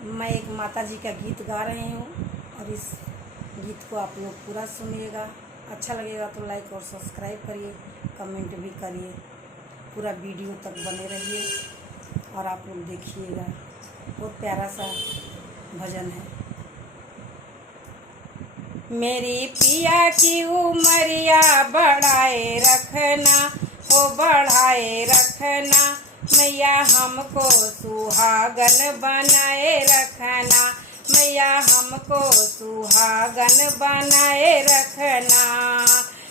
मैं एक माता जी का गीत गा रही हूँ और इस गीत को आप लोग पूरा सुनिएगा। अच्छा लगेगा तो लाइक और सब्सक्राइब करिए, कमेंट भी करिए, पूरा वीडियो तक बने रहिए और आप लोग देखिएगा। बहुत प्यारा सा भजन है। मेरी पिया की उमरिया बढ़ाए रखना, ओ बढ़ाए रखना, मैया हमको सुहागन बनाए रखना, मैया हमको सुहागन बनाए रखना।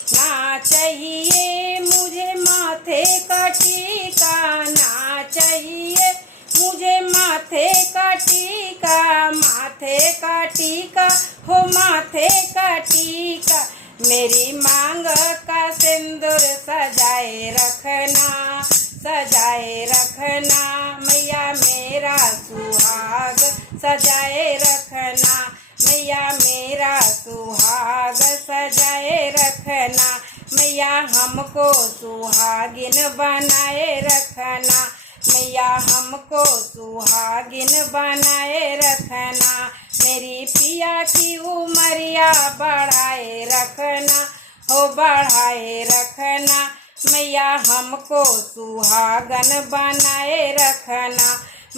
ना चाहिए मुझे माथे का टीका, ना चाहिए मुझे माथे का टीका, माथे का टीका हो माथे का टीका, मेरी मांग का सिंदूर सजाए रखना, सजाए रखना, मैया मेरा सुहाग सजाए रखना, मैया मेरा सुहाग सजाए रखना, मैया हमको सुहागिन बनाए रखना, मैया हमको सुहागिन बनाए रखना। मेरी पिया की उमरिया बढ़ाए रखना, हो बढ़ाए रखना, मैया हमको सुहागन बनाए रखना,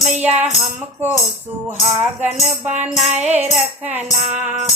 मैया हमको सुहागन बनाए रखना।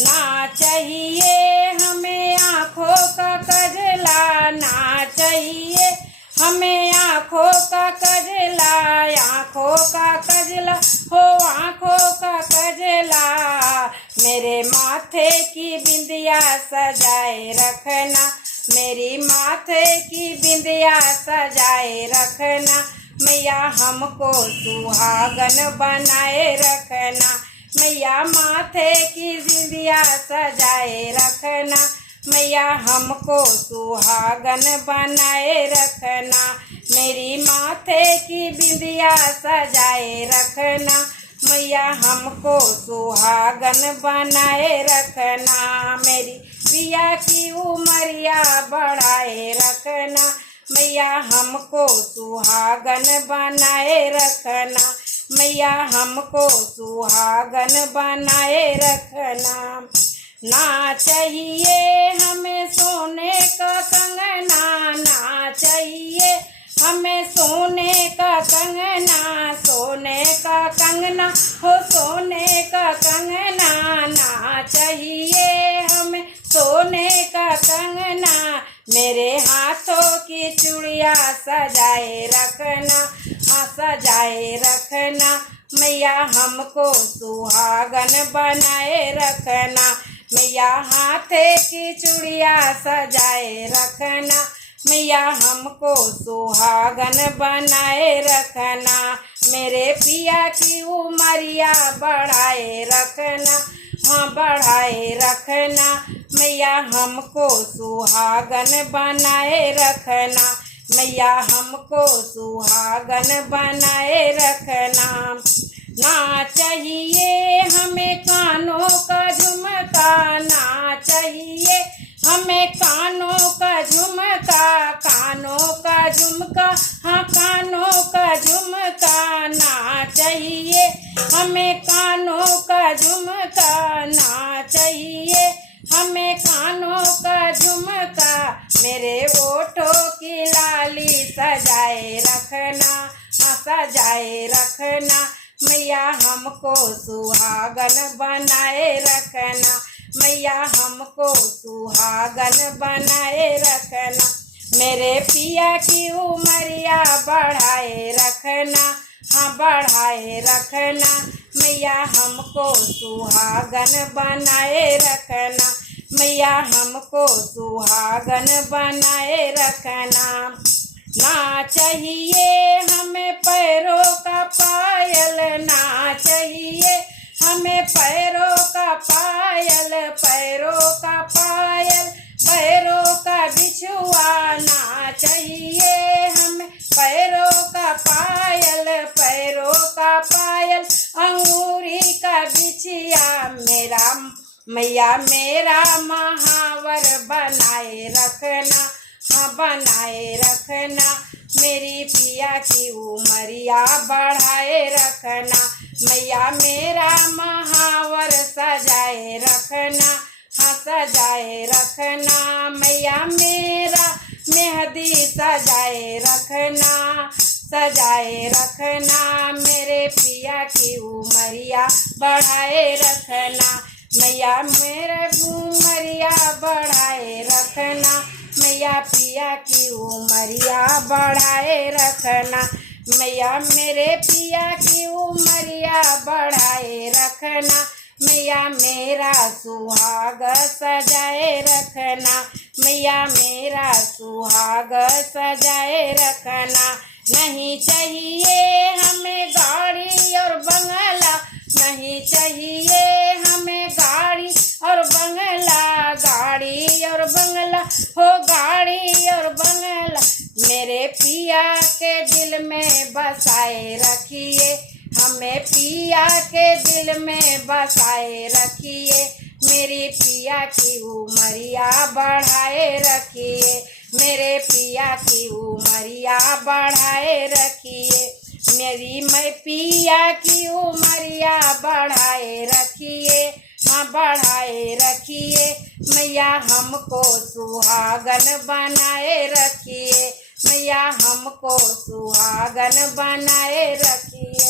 ना चाहिए हमें आँखों का कजला, ना चाहिए हमें आँखों का कजला, आँखों का कजला हो आँखों का कजला, मेरे माथे की बिंदिया सजाए रखना, मेरी माथे की बिंदिया सजाए रखना, मैया हमको सुहागन बनाए रखना, मैया माथे की बिंदिया सजाए रखना, मैया हमको सुहागन बनाए रखना, मेरी माथे की बिंदिया सजाए रखना, मैया हमको सुहागन बनाए रखना। मेरी पिया की उमरिया बढ़ाए रखना, मैया हमको सुहागन बनाए रखना, मैया हमको सुहागन बनाए रखना। ना चाहिए हमें सोने का कंगना, ना चाहिए हमें सोने का कंगना, सोने का कंगना हो सोने का कंगना, ना चाहिए हमें सोने का कंगना, मेरे हाथों की चूड़िया सजाए रखना, हाँ सजाए रखना, मैया हमको सुहागन बनाए रखना, मैया हाथे की चूड़िया सजाए रखना, मैया हमको सुहागन बनाए रखना। मेरे पिया की उमरिया बढ़ाए रखना, हाँ बढ़ाए रखना, मैया हमको सुहागन बनाए रखना, मैया हमको सुहागन बनाए रखना। ना चाहिए हमें कानों का झुमका, ना चाहिए हमें कानों का झुमका, कानों का झुमका, हाँ कानों का झुमका, ना चाहिए हमें कानों का झुमका, ना चाहिए हमें कानों का झुमका, मेरे ओठों की लाली सजाए रखना, हाँ सजाए रखना, मैया हमको सुहागन बनाए रखना, मैया हमको सुहागन बनाए रखना। मेरे पिया की उमरिया बढ़ाए रखना, हाँ बढ़ाए रखना, मैया हमको सुहागन बनाए रखना, मैया हमको सुहागन बनाए रखना। ना चाहिए हमें पैरों का पायल, ना चाहिए हमें पैरों का पायल, पैरों का पायल, पैरों का बिछुआ, ना चाहिए हमें पैरों का पायल, पैरों का पायल, अंगूरी का बिछिया, मेरा मैया मेरा महावर बनाए रखना, हाँ बनाए रखना, मेरी पिया की उमरिया बढ़ाए रखना, मैया मेरा महावर सजाए रखना, हाँ सजाए रखना। मैया मेरा मेहंदी सजाए रखना, सजाए रखना। मेरे पिया की उमरिया बढ़ाए रखना, मैया मेरे उमरिया बढ़ाए रखना। मैया पिया की उमरिया बढ़ाए रखना, मैया मेरे पिया की उमरिया बढ़ाए रखना। मैया मेरा सुहाग सजाए रखना, मैया मेरा सुहाग सजाए रखना। नहीं चाहिए हमें गाड़ी और बंगला, नहीं चाहिए हमें गाड़ी और बंगला, गाड़ी और बंगला हो गाड़ी और बंगला। मेरे पिया के दिल में बसाए रखिए, हमें पिया के दिल में बसाए रखिए। मेरी पिया की उमरिया बढ़ाए रखिए, मेरे पिया की उमरिया बढ़ाए रखिए। मेरी मैं पिया की उमरिया बढ़ाए रखिए, हाँ बढ़ाए रखिए। मैया हमको सुहागन बनाए रखिए, मैया हमको सुहागन बनाए रखिए।